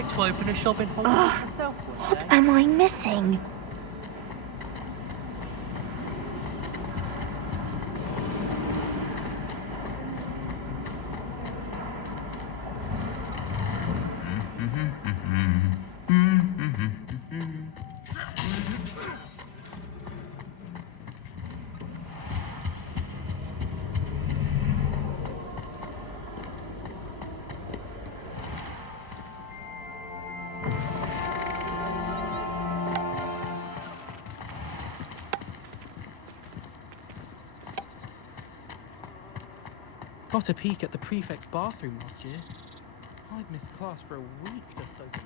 like to open a shop in Hogwarts myself one What day. am I missing? Got a peek at the prefect's bathroom last year. I'd missed class for a week just over that.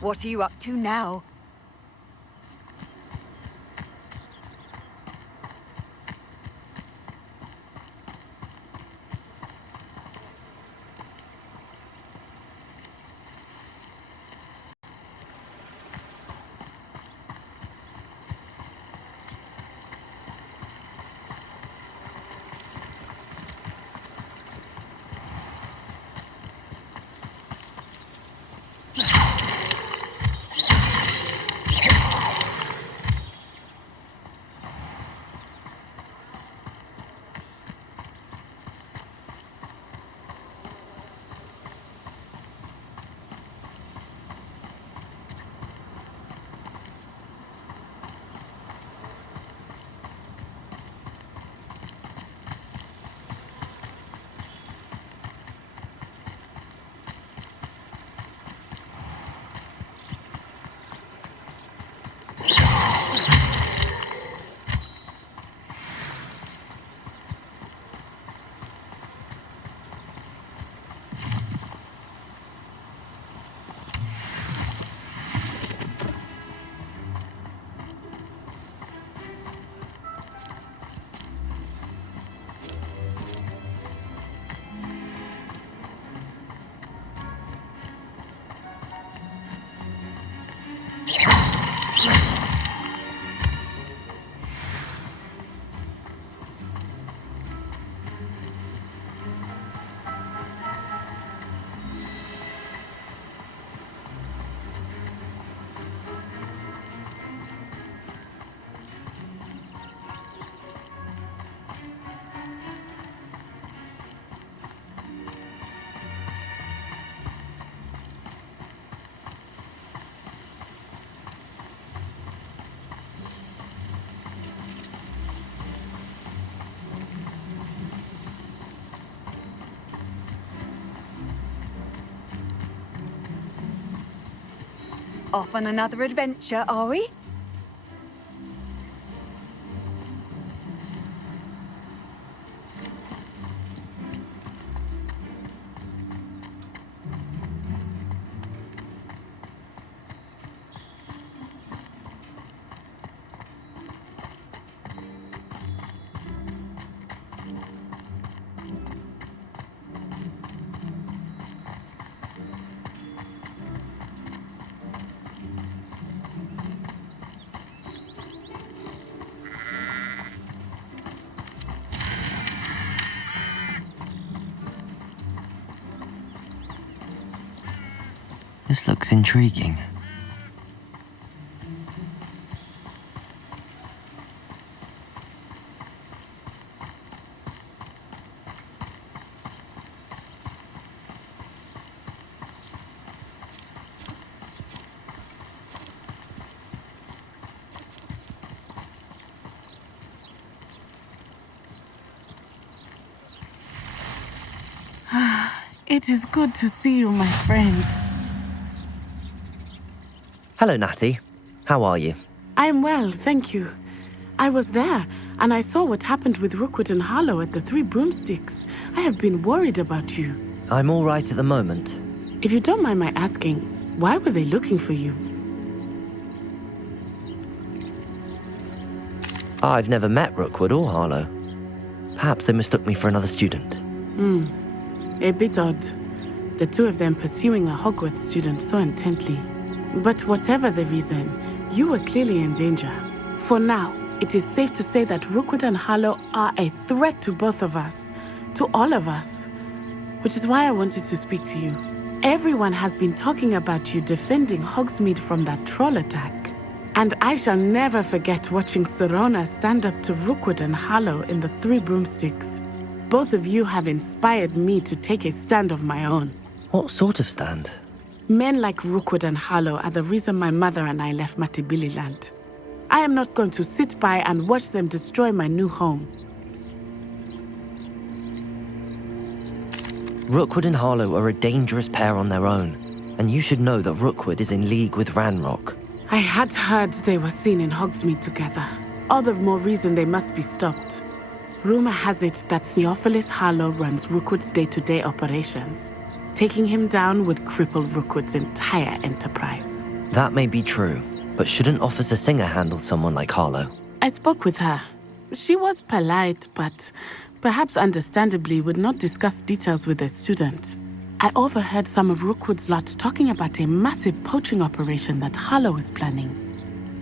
What are you up to now? Off on another adventure, are we? This looks intriguing. It is good to see you, my friend. Hello, Natty. How are you? I'm well, thank you. I was there, and I saw what happened with Rookwood and Harlow at the Three Broomsticks. I have been worried about you. I'm all right at the moment. If you don't mind my asking, why were they looking for you? I've never met Rookwood or Harlow. Perhaps they mistook me for another student. A bit odd. The two of them pursuing a Hogwarts student so intently. But whatever the reason, you were clearly in danger. For now, it is safe to say that Rookwood and Harlow are a threat to both of us. To all of us. Which is why I wanted to speak to you. Everyone has been talking about you defending Hogsmeade from that troll attack. And I shall never forget watching Serona stand up to Rookwood and Harlow in the Three Broomsticks. Both of you have inspired me to take a stand of my own. What sort of stand? Men like Rookwood and Harlow are the reason my mother and I left Mattibililand. I am not going to sit by and watch them destroy my new home. Rookwood and Harlow are a dangerous pair on their own, and you should know that Rookwood is in league with Ranrock. I had heard they were seen in Hogsmeade together. All the more reason they must be stopped. Rumor has it that Theophilus Harlow runs Rookwood's day-to-day operations. Taking him down would cripple Rookwood's entire enterprise. That may be true, but shouldn't Officer Singer handle someone like Harlow? I spoke with her. She was polite, but perhaps understandably would not discuss details with a student. I overheard some of Rookwood's lot talking about a massive poaching operation that Harlow is planning.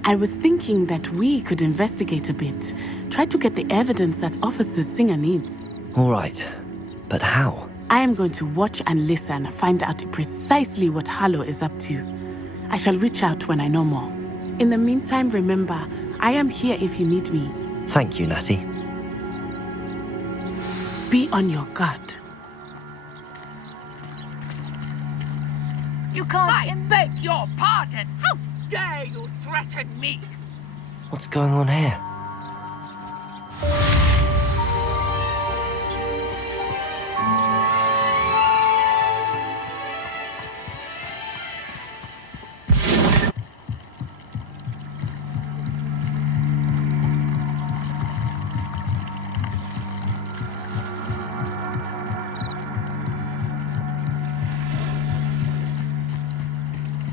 I was thinking that we could investigate a bit, try to get the evidence that Officer Singer needs. All right, but how? I am going to watch and listen, find out precisely what Harlow is up to. I shall reach out when I know more. In the meantime, remember, I am here if you need me. Thank you, Natty. Be on your guard. You can't... I beg your pardon! How dare you threaten me? What's going on here?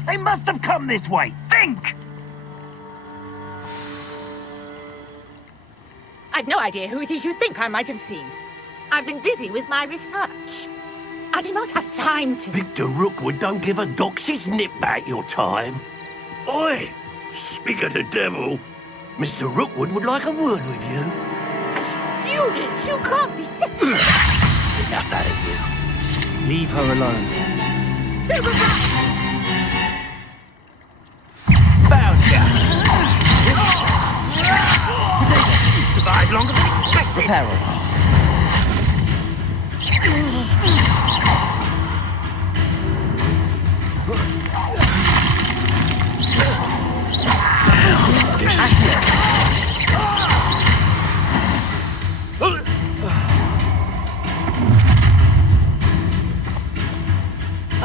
They must have come this way. Think! I've no idea who it is you think I might have seen. I've been busy with my research. I do not have time to... Victor Rookwood don't give a doxy's nip back your time. Oi! Speak of the devil. Mr. Rookwood would like a word with you. A student? You can't be sick. Enough out of you. Leave her alone. Stupefy! Found ya! You survived longer than expected. Peril.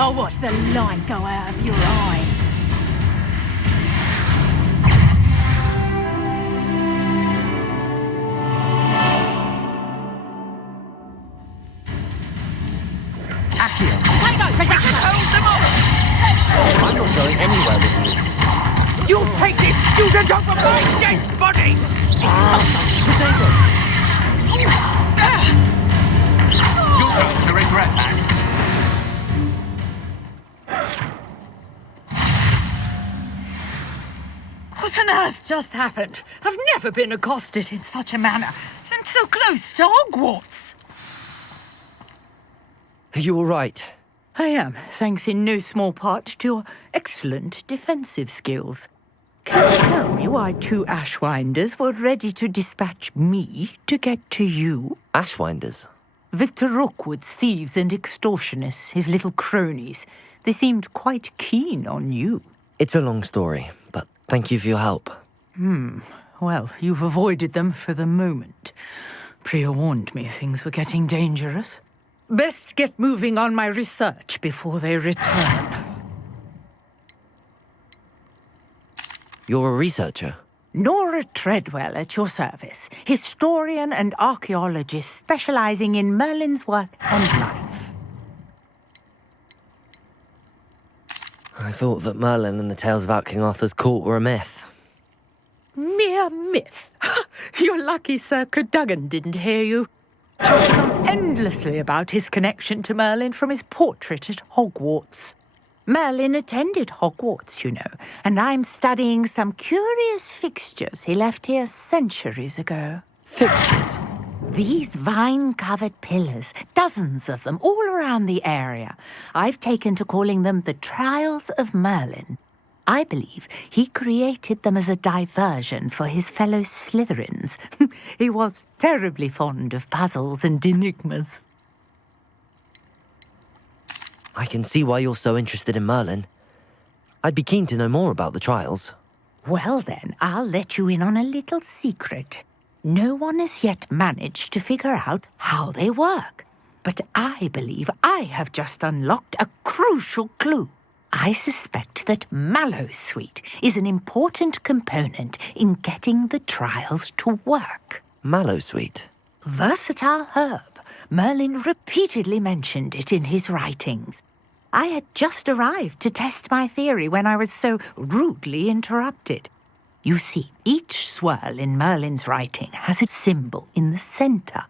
I'll watch the light go out of your eyes. I'm not going anywhere with you. You take this student off of my dead body! Potato! You're going to regret that. What on earth just happened? I've never been accosted in such a manner, and so close to Hogwarts. Are you all right? I am, thanks in no small part to your excellent defensive skills. Can you tell me why two Ashwinders were ready to dispatch me to get to you? Ashwinders? Victor Rookwood's thieves and extortionists, his little cronies. They seemed quite keen on you. It's a long story, but thank you for your help. Well, you've avoided them for the moment. Priya warned me things were getting dangerous. Best get moving on my research before they return. You're a researcher? Nora Treadwell at your service, historian and archaeologist specializing in Merlin's work and life. I thought that Merlin and the tales about King Arthur's court were a myth. Mere myth. You're lucky Sir Cadogan didn't hear you. Talks on endlessly about his connection to Merlin from his portrait at Hogwarts. Merlin attended Hogwarts, you know, and I'm studying some curious fixtures he left here centuries ago. Fixtures? These vine-covered pillars, dozens of them, all around the area. I've taken to calling them the Trials of Merlin. I believe he created them as a diversion for his fellow Slytherins. He was terribly fond of puzzles and enigmas. I can see why you're so interested in Merlin. I'd be keen to know more about the trials. Well then, I'll let you in on a little secret. No one has yet managed to figure out how they work. But I believe I have just unlocked a crucial clue. I suspect that Mallowsweet is an important component in getting the trials to work. Mallowsweet? Versatile herb. Merlin repeatedly mentioned it in his writings. I had just arrived to test my theory when I was so rudely interrupted. You see, each swirl in Merlin's writing has a symbol in the centre.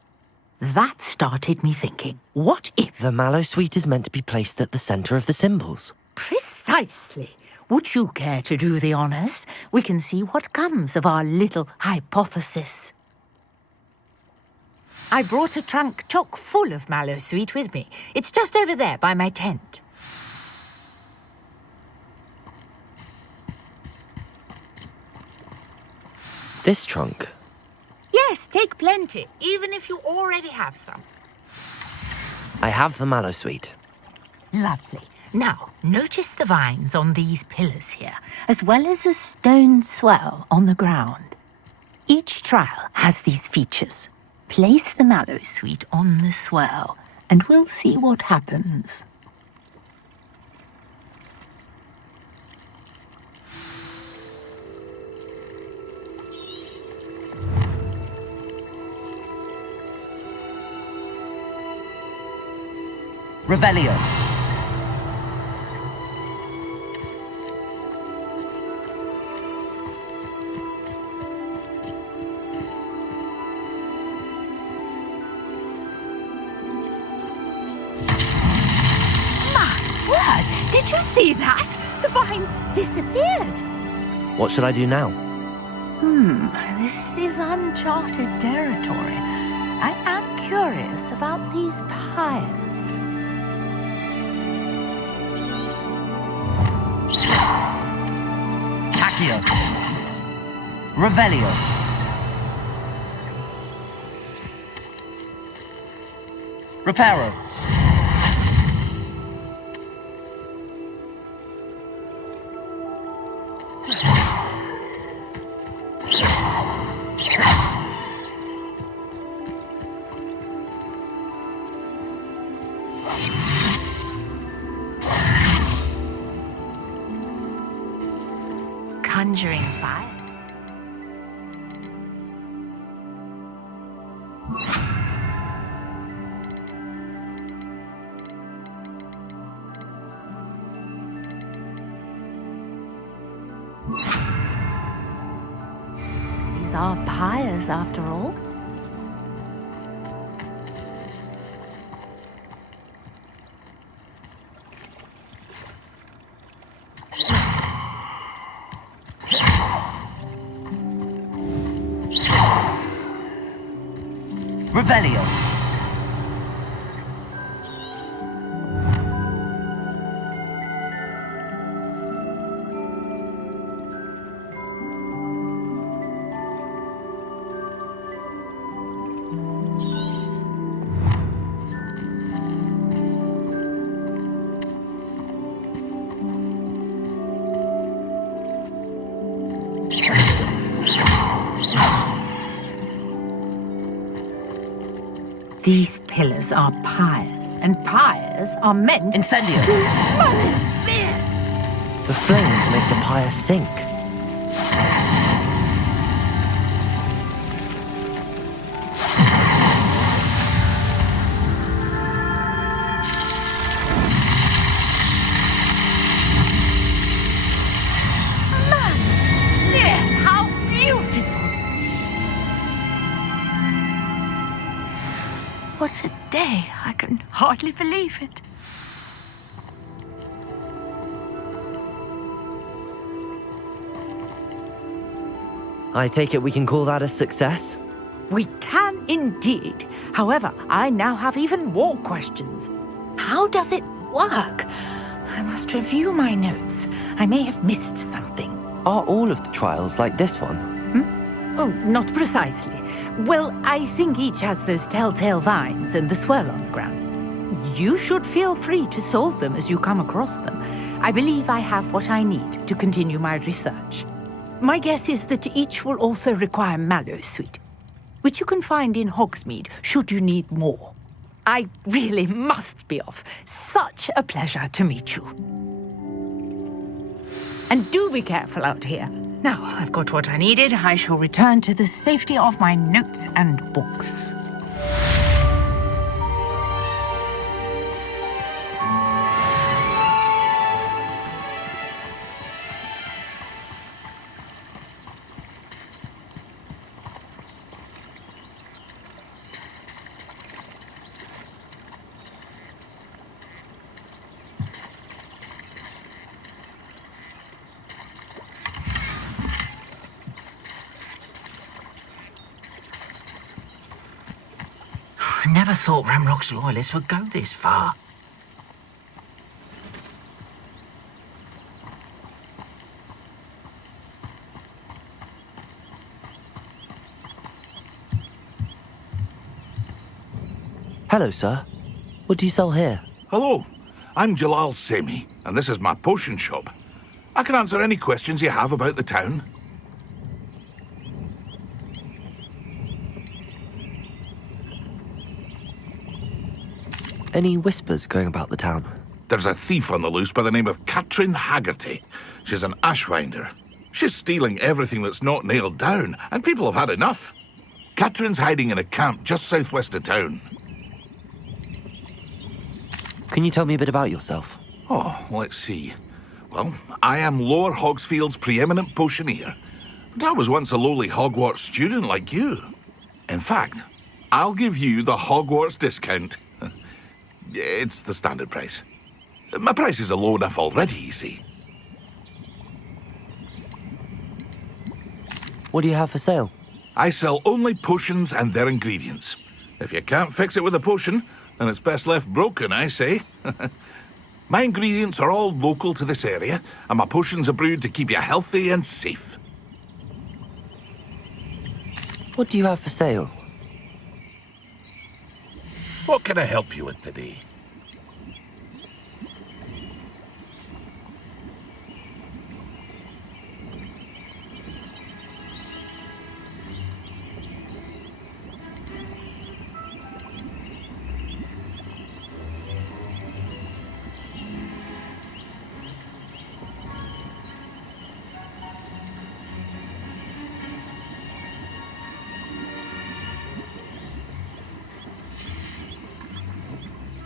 That started me thinking, what if... The Mallowsweet is meant to be placed at the centre of the symbols. Precisely. Would you care to do the honours? We can see what comes of our little hypothesis. I brought a trunk chock full of Mallowsweet with me. It's just over there by my tent. This trunk? Yes, take plenty, even if you already have some. I have the Mallowsweet. Lovely. Now, notice the vines on these pillars here, as well as a stone swell on the ground. Each trial has these features. Place the Mallowsweet on the swell, and we'll see what happens. Revelio. Did you see that? The vines disappeared. What should I do now? This is uncharted territory. I am curious about these pyres. Accio. Revelio. Reparo. Conjuring fire. These are pyres, after all. Revelio. These pillars are pyres, and pyres are meant... Incendio. Merlin's beard! The flames make the pyre sink. What a day. I can hardly believe it. I take it we can call that a success? We can indeed. However, I now have even more questions. How does it work? I must review my notes. I may have missed something. Are all of the trials like this one? Oh, not precisely. Well, I think each has those telltale vines and the swirl on the ground. You should feel free to solve them as you come across them. I believe I have what I need to continue my research. My guess is that each will also require mallowsweet, which you can find in Hogsmeade should you need more. I really must be off. Such a pleasure to meet you. And do be careful out here. Now I've got what I needed, I shall return to the safety of my notes and books. I never thought Ramrock's loyalists would go this far. Hello, sir. What do you sell here? Hello, I'm Jalal Semi, and this is my potion shop. I can answer any questions you have about the town. Any whispers going about the town? There's a thief on the loose by the name of Katrin Haggerty. She's an ashwinder. She's stealing everything that's not nailed down, and people have had enough. Katrin's hiding in a camp just southwest of town. Can you tell me a bit about yourself? Oh, let's see. Well, I am Lower Hogsfield's preeminent potioneer, but I was once a lowly Hogwarts student like you. In fact, I'll give you the Hogwarts discount. It's the standard price. My prices are low enough already, you see. What do you have for sale? I sell only potions and their ingredients. If you can't fix it with a potion, then it's best left broken, I say. My ingredients are all local to this area, and my potions are brewed to keep you healthy and safe. What do you have for sale? What can I help you with today?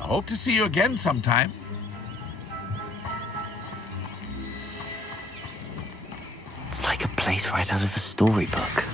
I hope to see you again sometime. It's like a place right out of a storybook.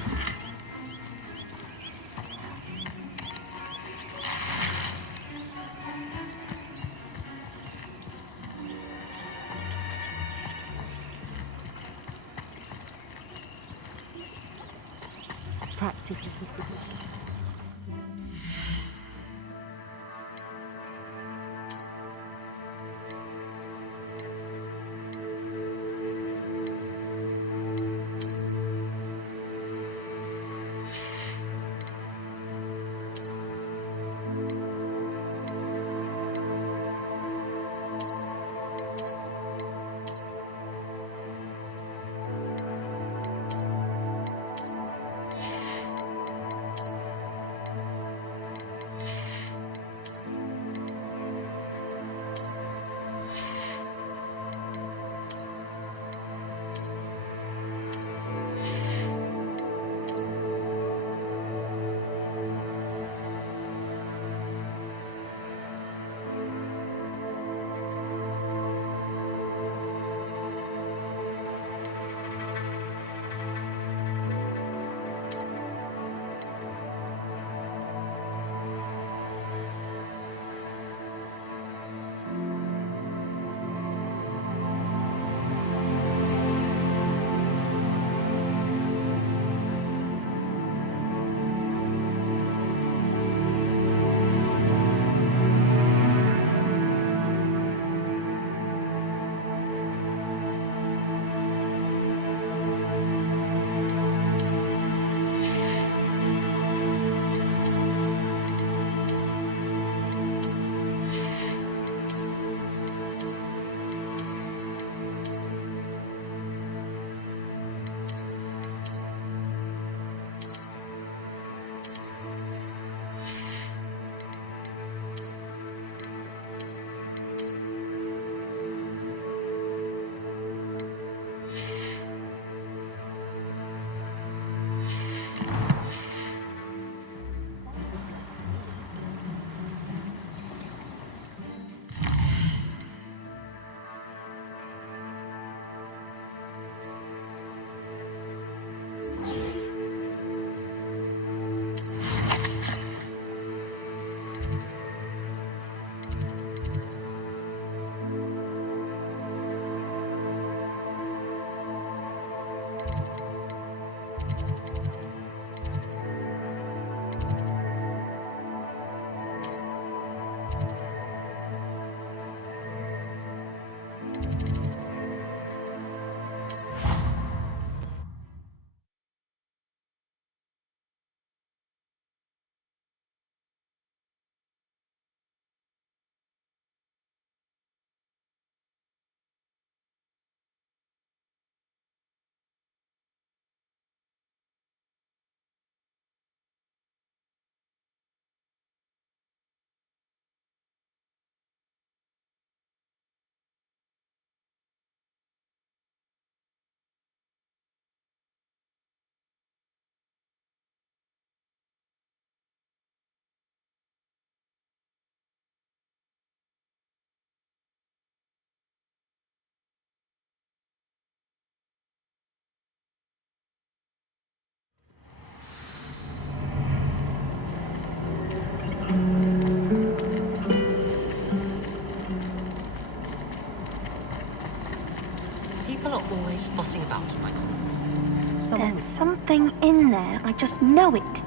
People are always fussing about, Michael. There's something in there. I just know it.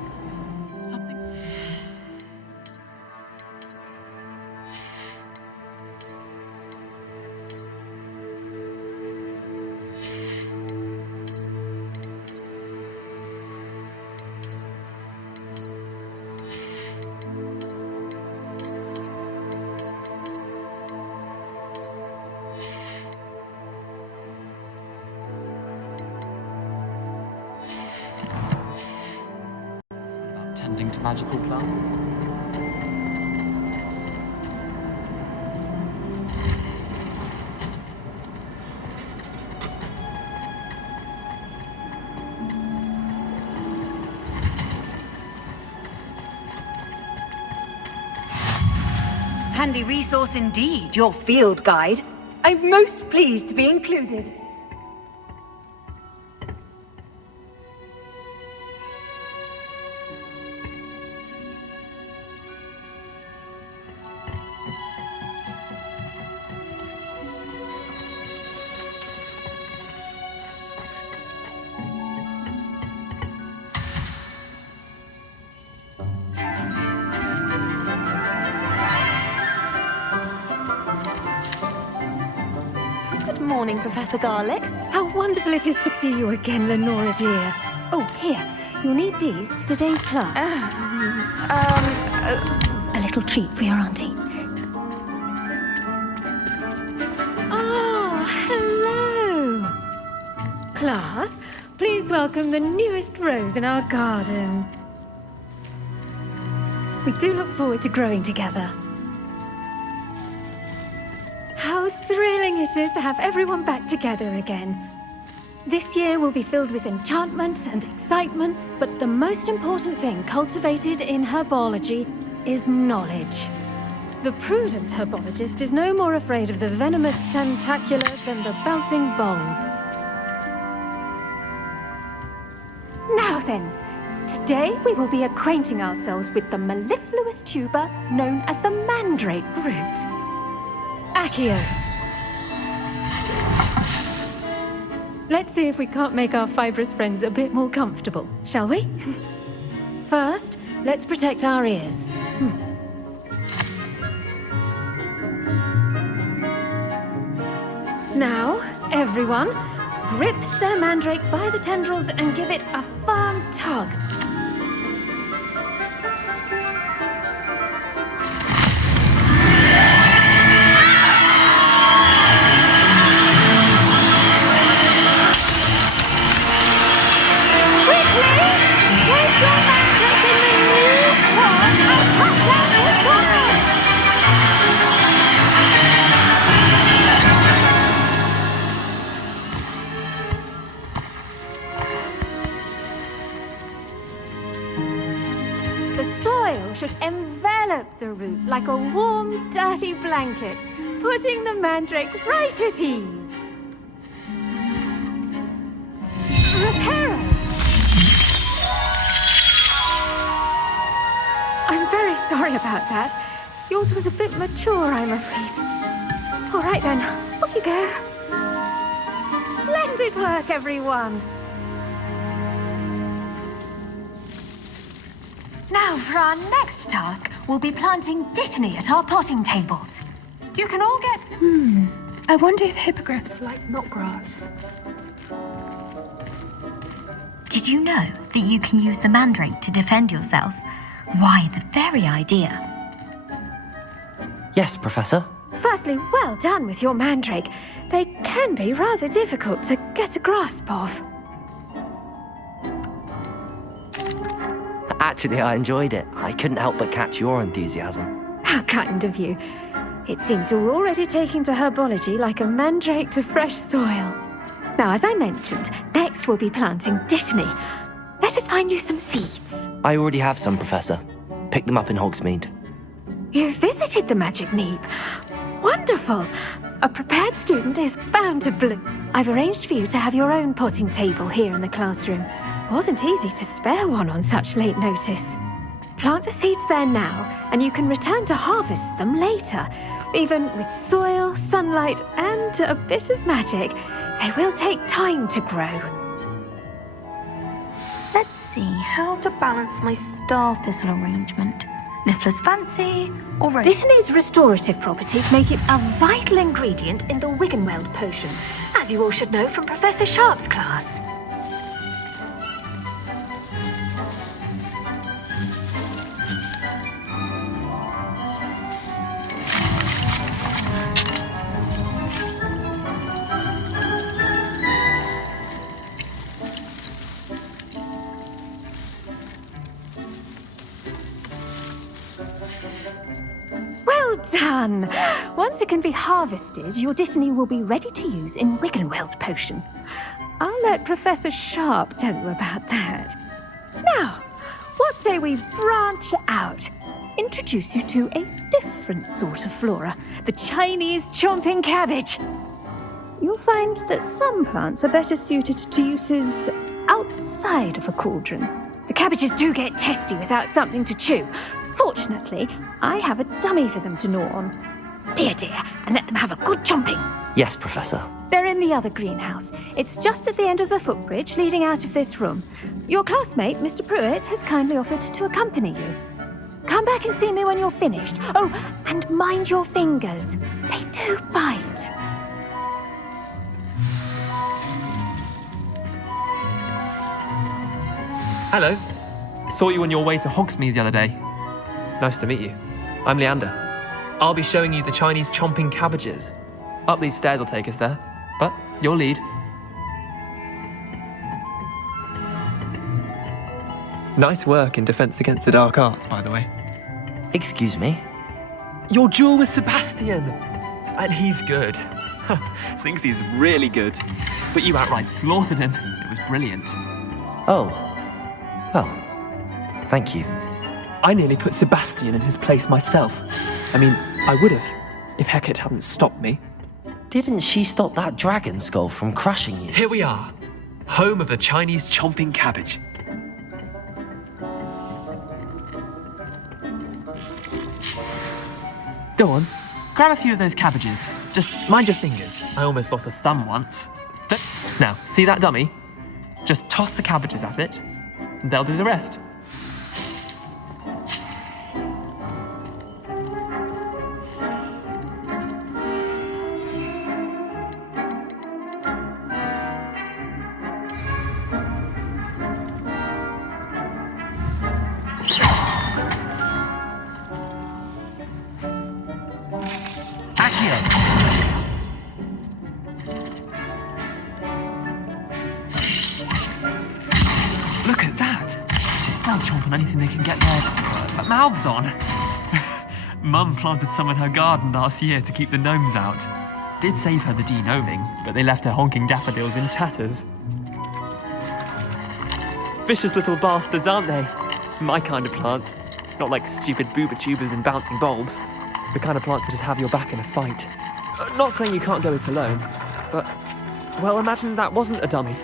Something's... Tending to magical plants. Handy resource indeed, your field guide. I'm most pleased to be included. Good morning, Professor Garlick. How wonderful it is to see you again, Lenora dear. Oh, here. You'll need these for today's class. A little treat for your auntie. Oh, hello. Class, please welcome the newest rose in our garden. We do look forward to growing together. How thrilling it is to have everyone back together again. This year will be filled with enchantment and excitement, but the most important thing cultivated in herbology is knowledge. The prudent herbologist is no more afraid of the venomous tentacular than the bouncing bowl. Now then, today we will be acquainting ourselves with the mellifluous tuber known as the mandrake root. Accio. Let's see if we can't make our fibrous friends a bit more comfortable, shall we? First, let's protect our ears. Now, everyone, grip the mandrake by the tendrils and give it a firm tug. Should envelop the root like a warm, dirty blanket, putting the mandrake right at ease. Reparo! I'm very sorry about that. Yours was a bit mature, I'm afraid. All right then, off you go. Splendid work, everyone. Now, for our next task, we'll be planting dittany at our potting tables. You can all get... I wonder if hippogriffs like knotgrass. Did you know that you can use the mandrake to defend yourself? Why, the very idea. Yes, Professor. Firstly, well done with your mandrake. They can be rather difficult to get a grasp of. Actually, I enjoyed it. I couldn't help but catch your enthusiasm. How kind of you. It seems you're already taking to herbology like a mandrake to fresh soil. Now, as I mentioned, next we'll be planting dittany. Let us find you some seeds. I already have some, Professor. Picked them up in Hogsmeade. You visited the Magic Neep. Wonderful. A prepared student is bound to bloom. I've arranged for you to have your own potting table here in the classroom. Wasn't easy to spare one on such late notice. Plant the seeds there now, and you can return to harvest them later. Even with soil, sunlight, and a bit of magic, they will take time to grow. Let's see how to balance my star thistle arrangement. Niffler's fancy, or rose? Dittany's restorative properties make it a vital ingredient in the Wiggenweld potion, as you all should know from Professor Sharp's class. Well done! Once it can be harvested, your Dittany will be ready to use in Wiggenweld potion. I'll let Professor Sharp tell you about that. Now, what say we branch out? Introduce you to a different sort of flora, the Chinese chomping cabbage. You'll find that some plants are better suited to uses outside of a cauldron. The cabbages do get testy without something to chew. Fortunately, I have a dummy for them to gnaw on. Be a dear and let them have a good chomping. Yes, Professor. They're in the other greenhouse. It's just at the end of the footbridge leading out of this room. Your classmate, Mr. Pruitt, has kindly offered to accompany you. Come back and see me when you're finished. Oh, and mind your fingers. They do bite. Hello. Saw you on your way to Hogsmeade the other day. Nice to meet you. I'm Leander. I'll be showing you the Chinese chomping cabbages. Up these stairs will take us there, but your lead. Nice work in Defense Against the Dark Arts, by the way. Excuse me? Your duel with Sebastian! And he's good. Thinks he's really good. But you outright slaughtered him. It was brilliant. Oh. Well, thank you. I nearly put Sebastian in his place myself. I mean, I would have, if Hecate hadn't stopped me. Didn't she stop that dragon skull from crushing you? Here we are, home of the Chinese chomping cabbage. Go on, grab a few of those cabbages. Just mind your fingers. I almost lost a thumb once. Now, see that dummy? Just toss the cabbages at it, and they'll do the rest. Look at that! They'll chomp on anything they can get their mouths on. Mum planted some in her garden last year to keep the gnomes out. Did save her the de-gnoming, but they left her honking daffodils in tatters. Vicious little bastards, aren't they? My kind of plants. Not like stupid booba tubers and bouncing bulbs. The kind of plants that'd have your back in a fight. Not saying you can't go it alone, but, well, imagine that wasn't a dummy.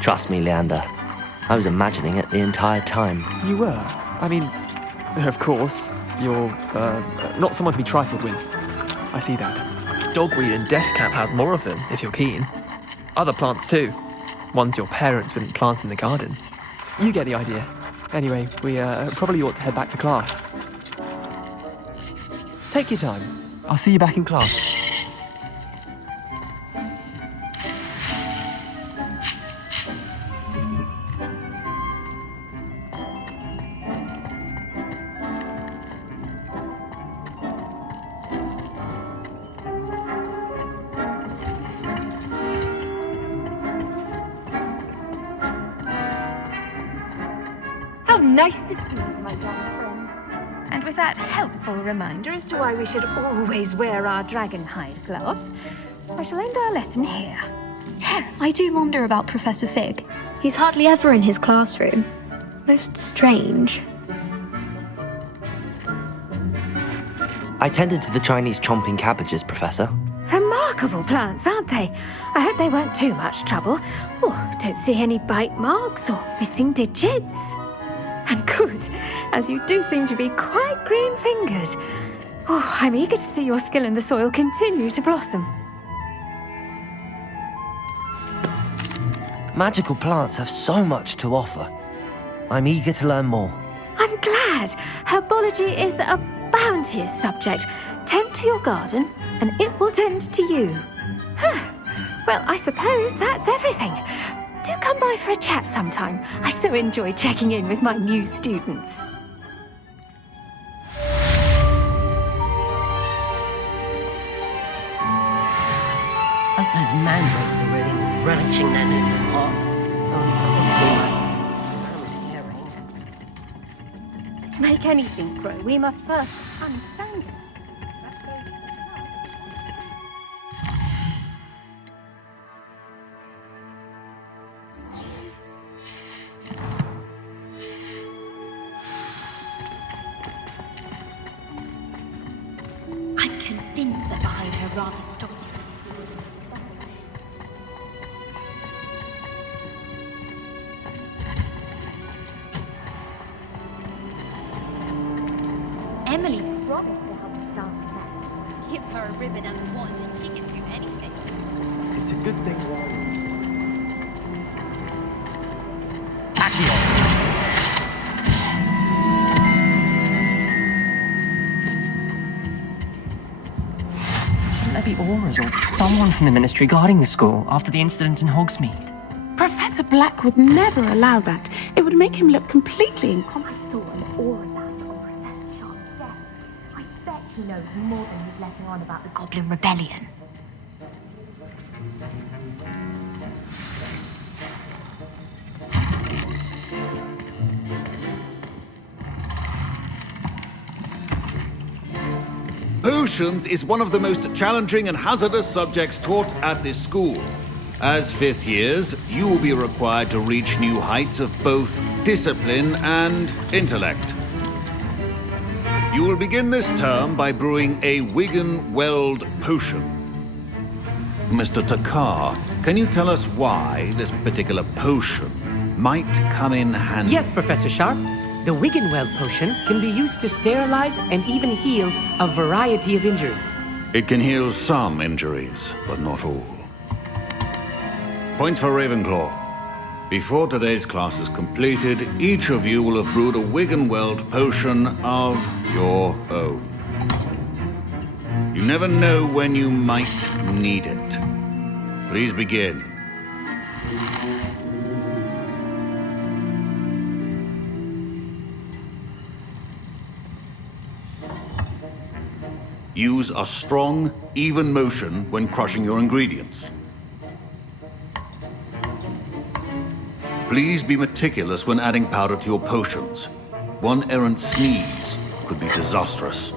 Trust me, Leander. I was imagining it the entire time. You were? I mean, of course, you're, not someone to be trifled with. I see that. Dogweed and deathcap has more of them, if you're keen. Other plants too. Ones your parents wouldn't plant in the garden. You get the idea. Anyway, we probably ought to head back to class. Take your time. I'll see you back in class. How nice to see you, my young friend. And with that helpful reminder as to why we should always wear our dragon hide gloves, I shall end our lesson here. Tara, I do wonder about Professor Fig. He's hardly ever in his classroom. Most strange. I tended to the Chinese chomping cabbages, Professor. Remarkable plants, aren't they? I hope they weren't too much trouble. Oh, don't see any bite marks or missing digits. And good, as you do seem to be quite green-fingered. Oh, I'm eager to see your skill in the soil continue to blossom. Magical plants have so much to offer. I'm eager to learn more. I'm glad. Herbology is a bounteous subject. Tend to your garden, and it will tend to you. Well, I suppose that's everything. Do come by for a chat sometime. I so enjoy checking in with my new students. Hope those mandrakes are really relishing their new pots. To make anything grow, we must first understand it. I'm convinced that behind her rather stodgy. Emily promised to help us start with that. Give her a ribbon and a wand and she can do anything. It's a good thing while Shouldn't there be auras or someone from the ministry guarding the school after the incident in Hogsmeade? Professor Black would never allow that. It would make him look completely incompetent. I saw an aura lamp on Professor Sharp's desk. I bet he knows more than he's letting on about the Goblin Rebellion. Potions is one of the most challenging and hazardous subjects taught at this school. As fifth years, you will be required to reach new heights of both discipline and intellect. You will begin this term by brewing a Wigan-Weld potion. Mr. Takar, can you tell us why this particular potion might come in handy? Yes, Professor Sharp. The Wiggenweld potion can be used to sterilize and even heal a variety of injuries. It can heal some injuries, but not all. Points for Ravenclaw. Before today's class is completed, each of you will have brewed a Wiggenweld potion of your own. You never know when you might need it. Please begin. Use a strong, even motion when crushing your ingredients. Please be meticulous when adding powder to your potions. One errant sneeze could be disastrous.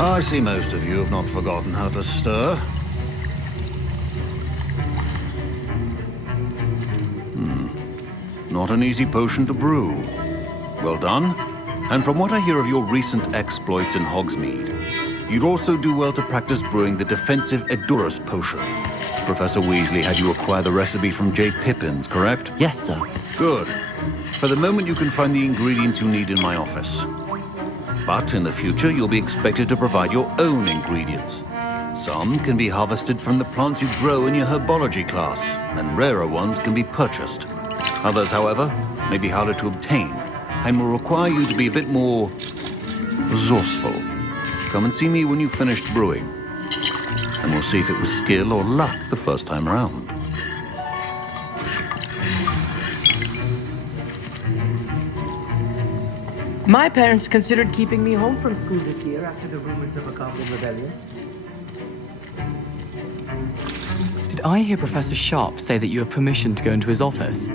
I see most of you have not forgotten how to stir. Not an easy potion to brew. Well done. And from what I hear of your recent exploits in Hogsmeade, you'd also do well to practice brewing the defensive Edurus potion. Professor Weasley had you acquire the recipe from J. Pippins, correct? Yes, sir. Good. For the moment, you can find the ingredients you need in my office. But in the future, you'll be expected to provide your own ingredients. Some can be harvested from the plants you grow in your herbology class, and rarer ones can be purchased. Others, however, may be harder to obtain, and will require you to be a bit more resourceful. Come and see me when you've finished brewing, and we'll see if it was skill or luck the first time around. My parents considered keeping me home from school this year after the rumors of a Goblin Rebellion. Did I hear Professor Sharp say that you have permission to go into his office?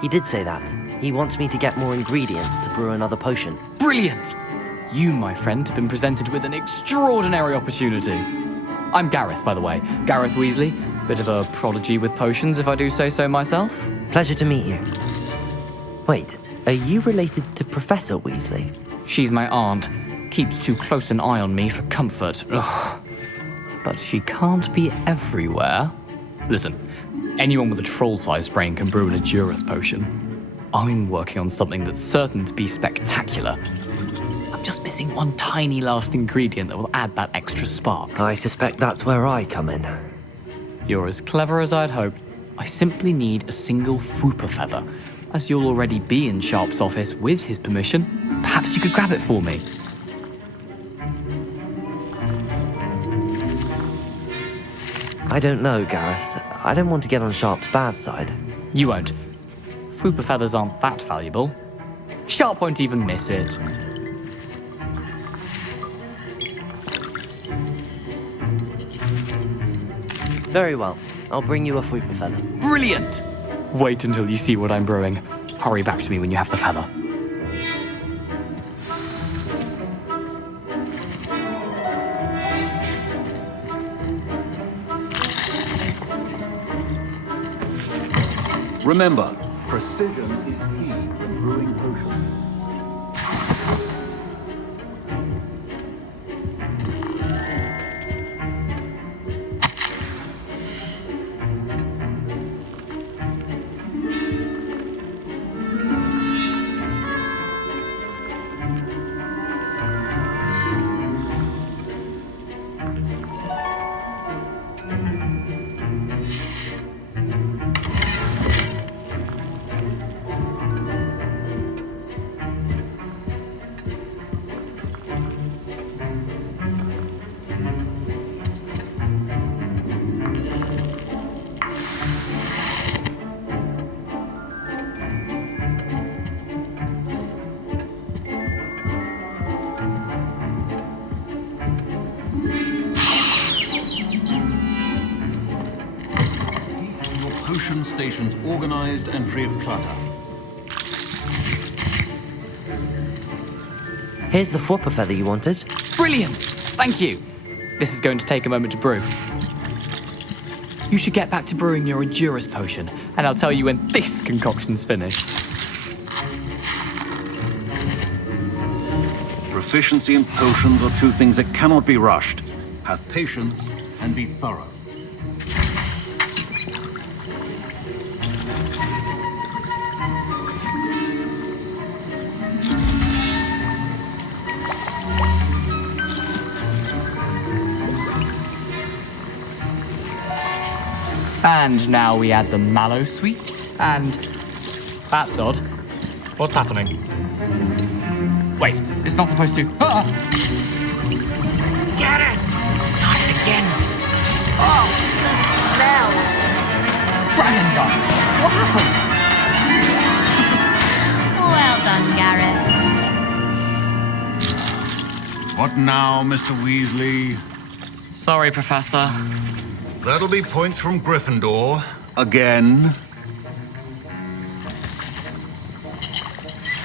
He did say that. He wants me to get more ingredients to brew another potion. Brilliant! You, my friend, have been presented with an extraordinary opportunity. I'm Gareth, by the way. Gareth Weasley. Bit of a prodigy with potions, if I do say so myself. Pleasure to meet you. Wait, are you related to Professor Weasley? She's my aunt. Keeps too close an eye on me for comfort. Ugh. But she can't be everywhere. Listen, anyone with a troll-sized brain can brew an Edurus potion. I'm working on something that's certain to be spectacular. I'm just missing one tiny last ingredient that will add that extra spark. I suspect that's where I come in. You're as clever as I'd hoped. I simply need a single Fwooper feather. As you'll already be in Sharp's office with his permission, perhaps you could grab it for me. I don't know, Gareth. I don't want to get on Sharp's bad side. You won't. Fwooper feathers aren't that valuable. Sharp won't even miss it. Very well. I'll bring you a Fwooper feather. Brilliant! Wait until you see what I'm brewing. Hurry back to me when you have the feather. Remember, precision is key in brewing potions. Potion stations organized and free of clutter. Here's the Fwooper feather you wanted. Brilliant! Thank you. This is going to take a moment to brew. You should get back to brewing your Edurus potion, and I'll tell you when this concoction's finished. Proficiency in potions are two things that cannot be rushed. Have patience and be thorough. And now we add the mallow sweet, and... That's odd. What's happening? Wait, it's not supposed to... Ah! Get it! Not again! Oh, the smell! Dragon Dog! What happened? Well done, Gareth. What now, Mr. Weasley? Sorry, Professor. That'll be points from Gryffindor. Again.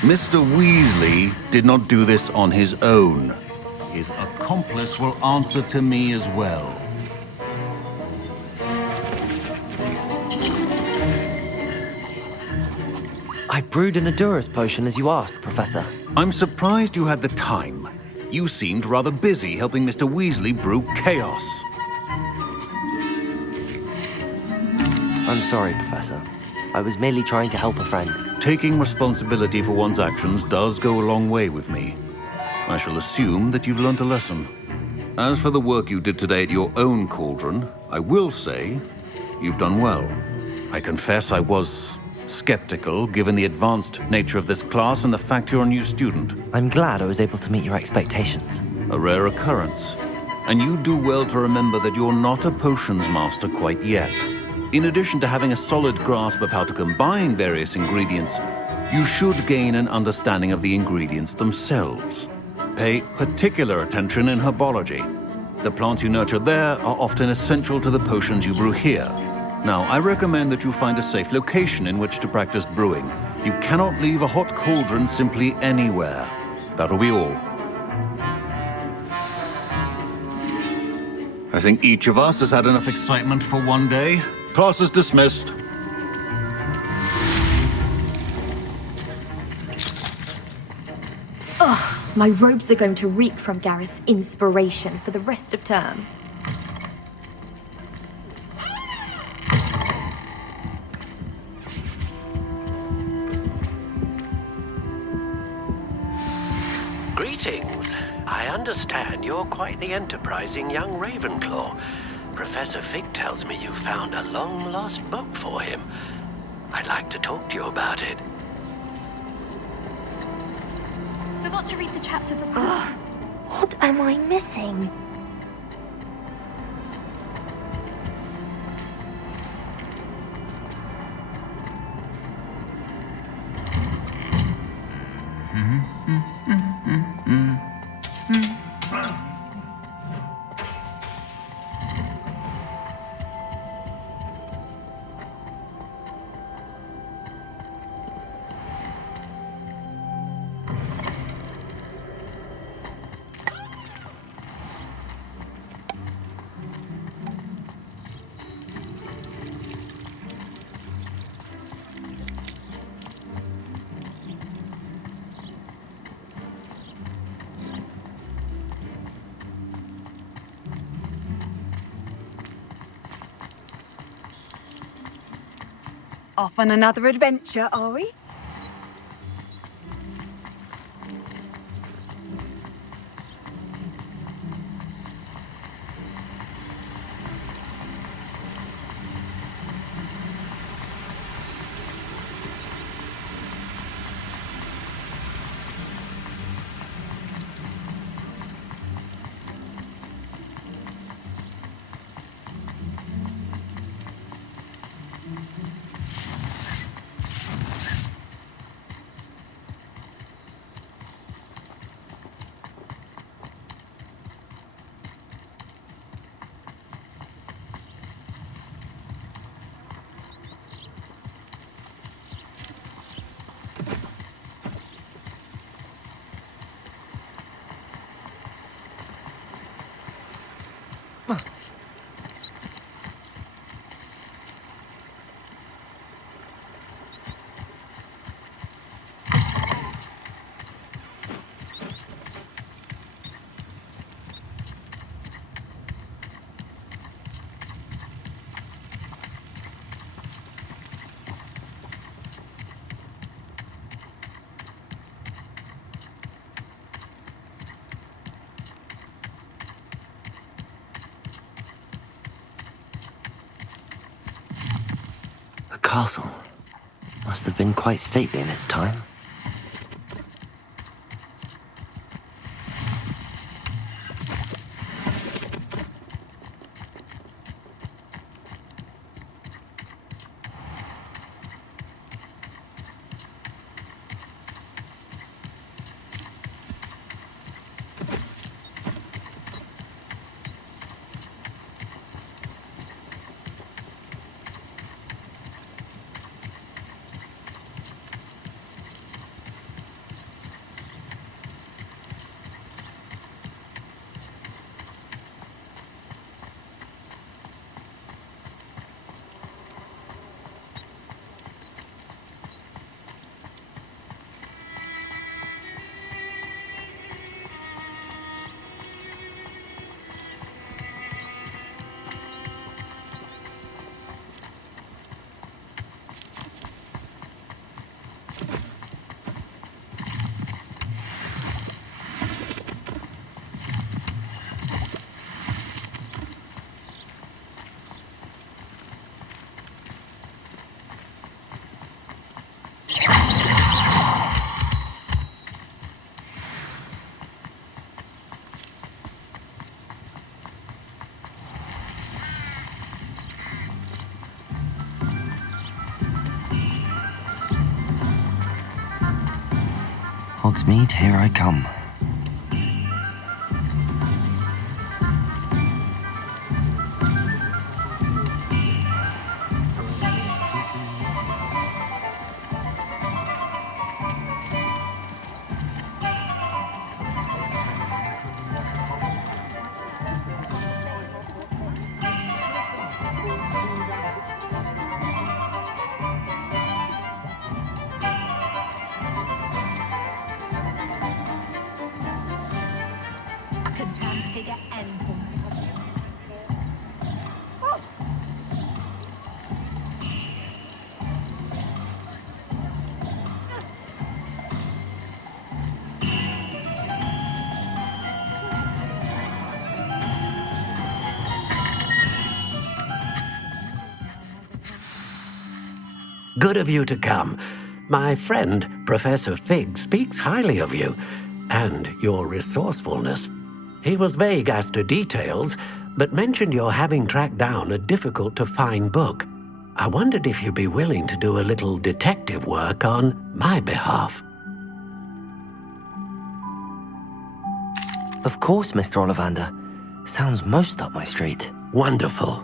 Mr. Weasley did not do this on his own. His accomplice will answer to me as well. I brewed an Edurus potion as you asked, Professor. I'm surprised you had the time. You seemed rather busy helping Mr. Weasley brew chaos. I'm sorry, Professor. I was merely trying to help a friend. Taking responsibility for one's actions does go a long way with me. I shall assume that you've learnt a lesson. As for the work you did today at your own cauldron, I will say you've done well. I confess I was skeptical, given the advanced nature of this class and the fact you're a new student. I'm glad I was able to meet your expectations. A rare occurrence. And you do well to remember that you're not a potions master quite yet. In addition to having a solid grasp of how to combine various ingredients, you should gain an understanding of the ingredients themselves. Pay particular attention in herbology. The plants you nurture there are often essential to the potions you brew here. Now, I recommend that you find a safe location in which to practice brewing. You cannot leave a hot cauldron simply anywhere. That'll be all. I think each of us has had enough excitement for one day. Class is dismissed. Ugh, my robes are going to reek from Gareth's inspiration for the rest of term. Greetings. I understand you're quite the enterprising young Ravenclaw. Professor Fig tells me you found a long-lost book for him. I'd like to talk to you about it. Forgot to read the chapter for... Ugh, what am I missing? Off on another adventure, are we? The castle must have been quite stately in its time. Hogsmeade, here I come. Good of you to come. My friend, Professor Fig, speaks highly of you and your resourcefulness. He was vague as to details, but mentioned your having tracked down a difficult-to-find book. I wondered if you'd be willing to do a little detective work on my behalf. Of course, Mr. Ollivander. Sounds most up my street. Wonderful.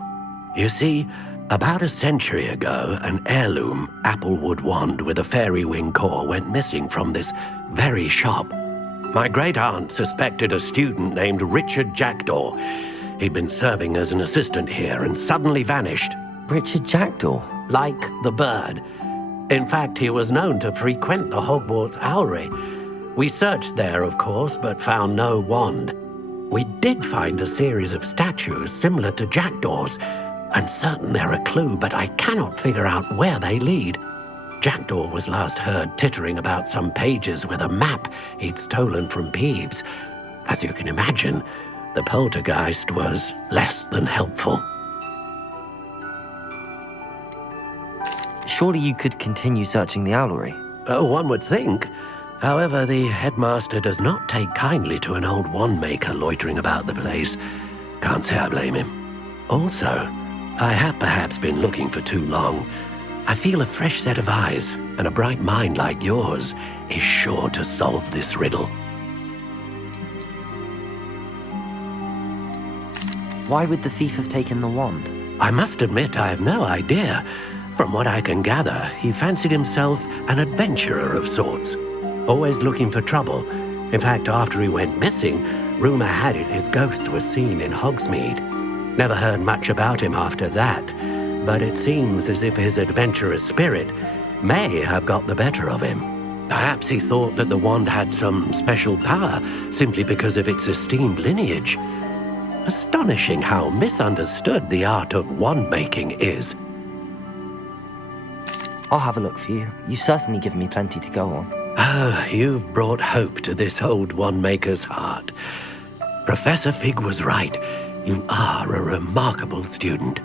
You see, about a century ago, an heirloom applewood wand with a fairy wing core went missing from this very shop. My great-aunt suspected a student named Richard Jackdaw. He'd been serving as an assistant here and suddenly vanished. Richard Jackdaw? Like the bird. In fact, he was known to frequent the Hogwarts Owlery. We searched there, of course, but found no wand. We did find a series of statues similar to Jackdaw's. I'm certain they're a clue, but I cannot figure out where they lead. Jackdaw was last heard tittering about some pages with a map he'd stolen from Peeves. As you can imagine, the poltergeist was less than helpful. Surely you could continue searching the owlery? Oh, one would think. However, the headmaster does not take kindly to an old wand-maker loitering about the place. Can't say I blame him. Also, I have perhaps been looking for too long. I feel a fresh set of eyes and a bright mind like yours is sure to solve this riddle. Why would the thief have taken the wand? I must admit I have no idea. From what I can gather, he fancied himself an adventurer of sorts. Always looking for trouble. In fact, after he went missing, rumor had it his ghost was seen in Hogsmeade. Never heard much about him after that, but it seems as if his adventurous spirit may have got the better of him. Perhaps he thought that the wand had some special power simply because of its esteemed lineage. Astonishing how misunderstood the art of wand-making is. I'll have a look for you. You've certainly given me plenty to go on. Oh, you've brought hope to this old wand-maker's heart. Professor Fig was right. You are a remarkable student.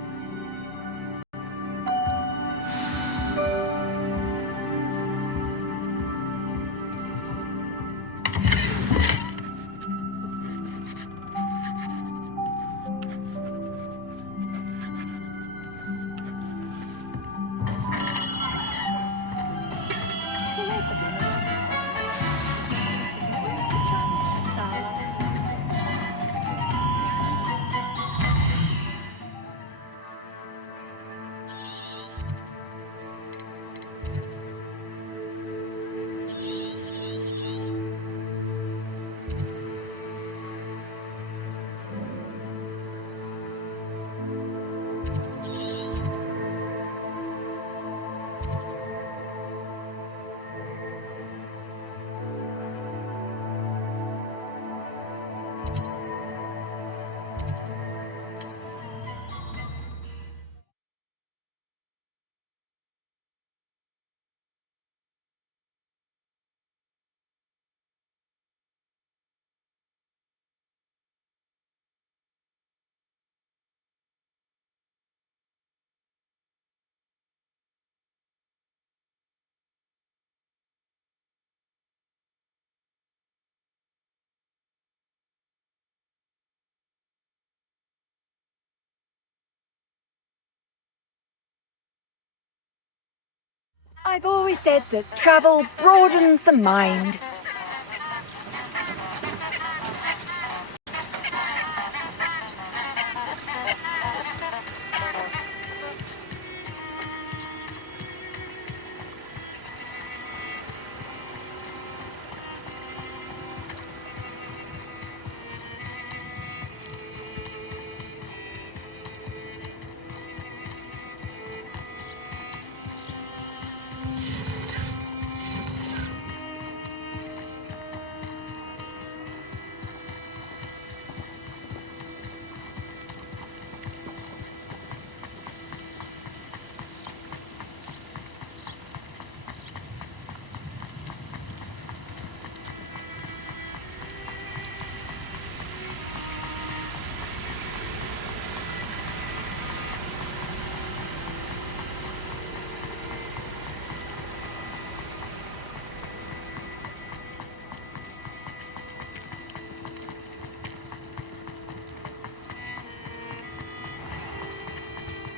I've always said that travel broadens the mind.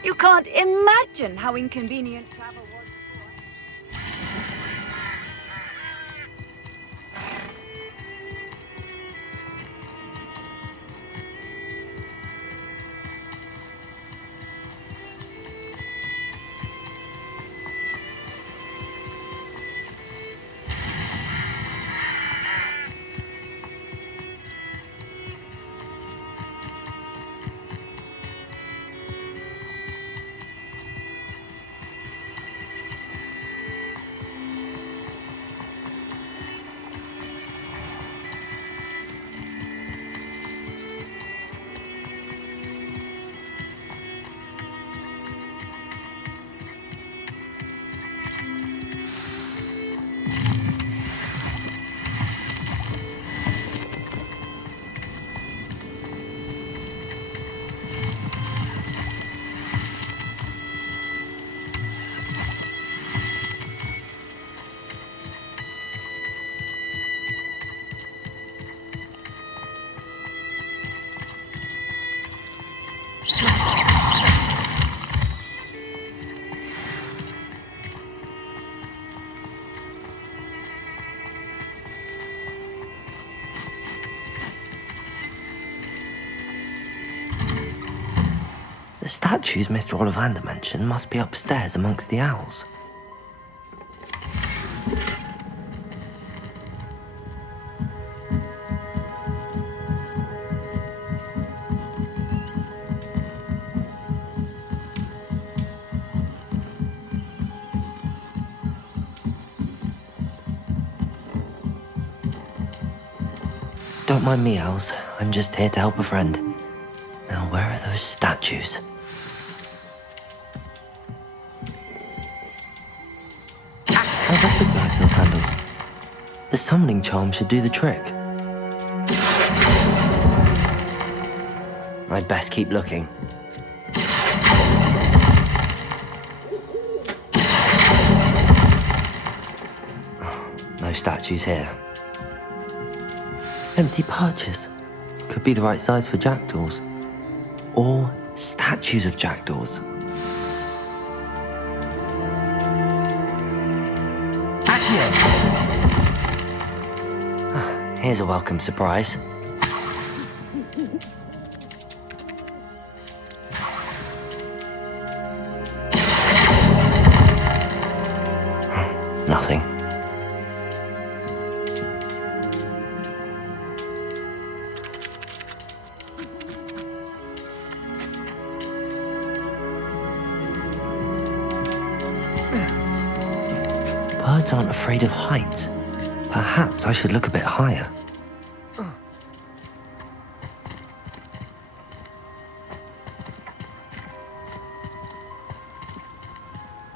You can't imagine how inconvenient travel was. The statues Mr. Ollivander mentioned must be upstairs amongst the owls. Don't mind me, owls. I'm just here to help a friend. Now, where are those statues? I recognize those handles. The summoning charm should do the trick. I'd best keep looking. No statues here. Empty perches. Could be the right size for jackdaws. Or statues of jackdaws. Here's a welcome surprise. Nothing. Birds aren't afraid of heights. Perhaps I should look a bit higher.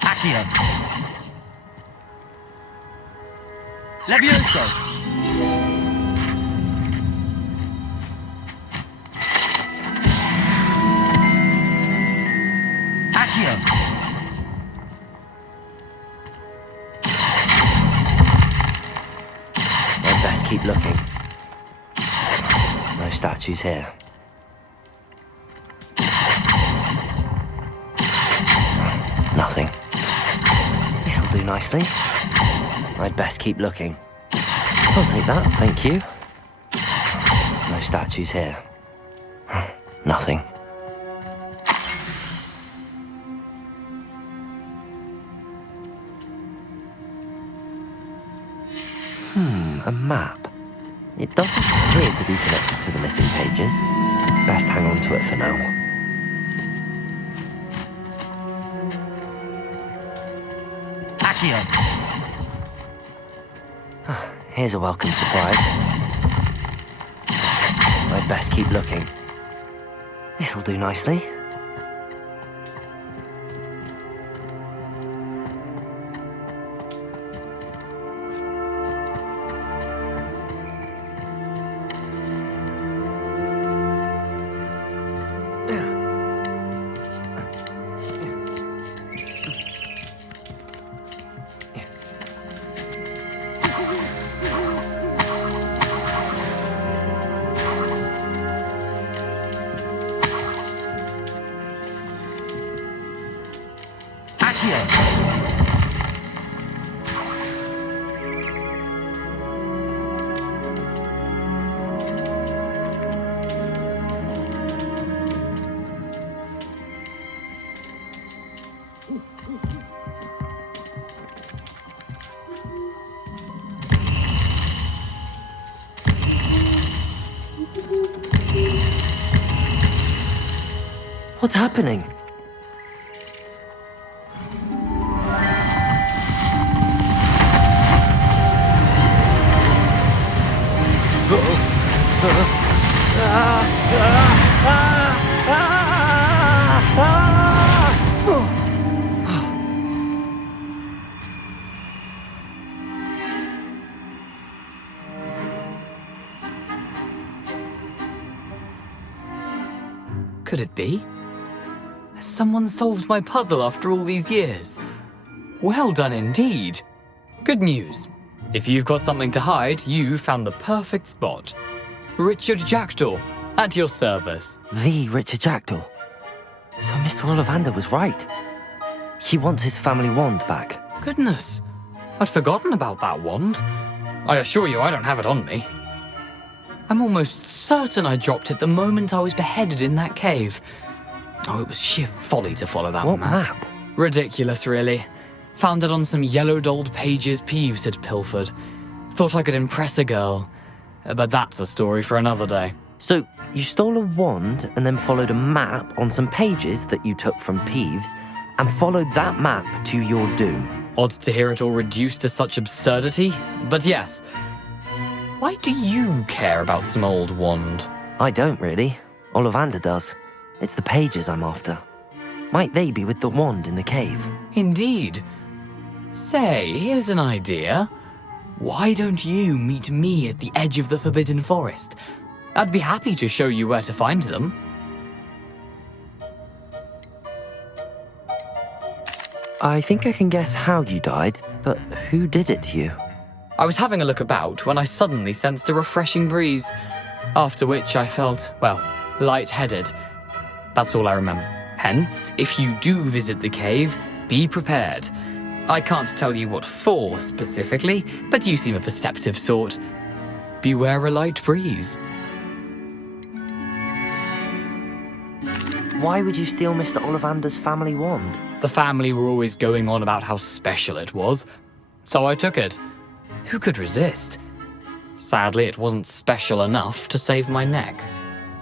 Accio! Levioso! Accio! I'd best keep looking. No statues here. Nothing. This'll do nicely. I'd best keep looking. I'll take that, thank you. No statues here. Nothing. A map. It doesn't appear to be connected to the missing pages. Best hang on to it for now. Accio! Here's a welcome surprise. I'd best keep looking. This'll do nicely. What's happening? Could it be? Has someone solved my puzzle after all these years? Well done indeed. Good news. If you've got something to hide, you found the perfect spot. Richard Jackdaw, at your service. The Richard Jackdaw. So Mr. Ollivander was right. He wants his family wand back. Goodness, I'd forgotten about that wand. I assure you I don't have it on me. I'm almost certain I dropped it the moment I was beheaded in that cave. Oh, it was sheer folly to follow that What map. map? Ridiculous, really. Found it on some yellowed old pages Peeves had pilfered. Thought I could impress a girl. But that's a story for another day. So you stole a wand and then followed a map on some pages that you took from Peeves and followed that map to your doom. Odd to hear it all reduced to such absurdity, but yes. Why do you care about some old wand? I don't really. Ollivander does. It's the pages I'm after. Might they be with the wand in the cave? Indeed. Say, here's an idea. Why don't you meet me at the edge of the Forbidden Forest? I'd be happy to show you where to find them. I think I can guess how you died, but who did it to you? I was having a look about when I suddenly sensed a refreshing breeze, after which I felt, well, lightheaded. That's all I remember. Hence, if you do visit the cave, be prepared. I can't tell you what for specifically, but you seem a perceptive sort. Beware a light breeze. Why would you steal Mr. Ollivander's family wand? The family were always going on about how special it was, so I took it. Who could resist? Sadly, it wasn't special enough to save my neck.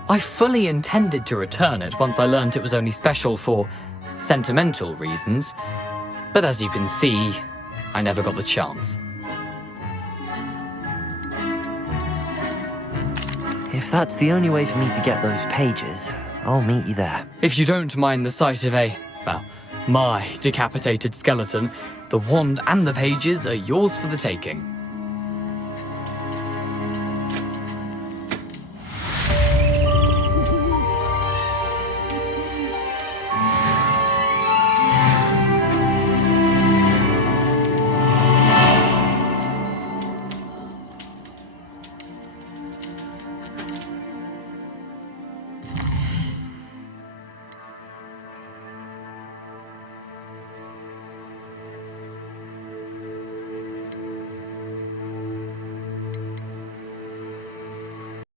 I fully intended to return it once I learned it was only special for sentimental reasons, but as you can see, I never got the chance. If that's the only way for me to get those pages, I'll meet you there. If you don't mind the sight of my decapitated skeleton, the wand and the pages are yours for the taking.